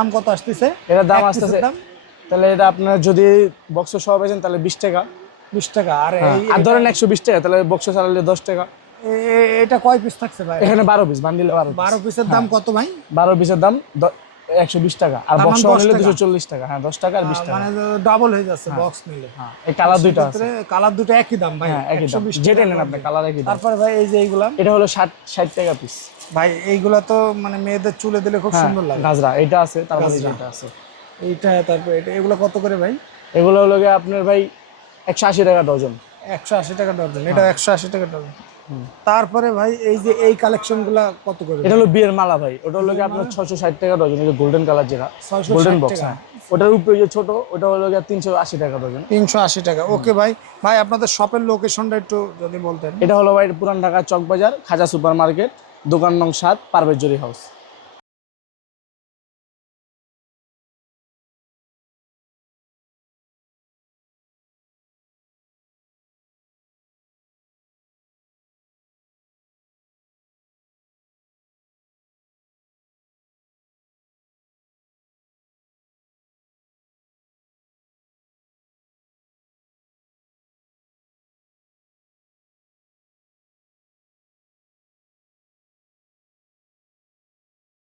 দাম কত আসতেছে? এটার দাম আসতেছে, তাহলে এটা আপনার যদি বক্স সহ বেচেন তাহলে 20 টাকা। 20 টাকা। আর আর ধরেন 120 টাকা, তাহলে বক্স চালালে 10 টাকা। এটা কয় পিস থাকছে ভাই? এখানে 12 পিস, বান্ডিলে 12 পিসের দাম কত ভাই? 12 পিসের দাম 120 টাকা, আর তার বক্স মানে 10 নিলে টাকা। 240 টাকা। হ্যাঁ 10 টাকা আর 20 টাকা। মানে ডাবল হয়ে যাচ্ছে বক্স নিলে। হ্যাঁ, এই কালার দুইটা আছে। কালার দুটো একই দাম ভাই। হ্যাঁ একই দাম, 120 যেটা টাকা নেন আপনি কালার একই দাম। তারপরে ভাই এই যে এইগুলা, এটা হলো 60 টাকা পিস। ভাই এইগুলা তো মানে মেয়েদের চুলে দিলে খুব হ্যাঁ সুন্দর লাগে। গাজরা এটা আছে, তারপরে গাজরা। এটা আছে। এইটা তারপরে এটা, এগুলো কত করে ভাই? এগুলো হলো গিয়ে আপনার ভাই 180 টাকা ডজন। 180 টাকা ডজন। এটা 180 টাকা ডজন। তারপরে ভাই এই যে এই কালেকশন গুলা কত করে? এটা হলো বিয়ের মালা ভাই, ওটা হলো গিয়ে আপনার 660 টাকা ডজন। এটা গোল্ডেন কালার, যেটা 660 গোল্ডেন বক্স। টাকা। হ্যাঁ, ওটার উপরে যে ছোট, ওটা হলো গিয়ে 380 টাকা ডজন। 380 টাকা। ওকে ভাই। ভাই আপনাদের শপের লোকেশনটা একটু যদি বলতেন। এটা হলো ভাই পুরান ঢাকা চক বাজার, খাজা সুপার মার্কেট, দোকান নং 7, পারভেজ জরি হাউস।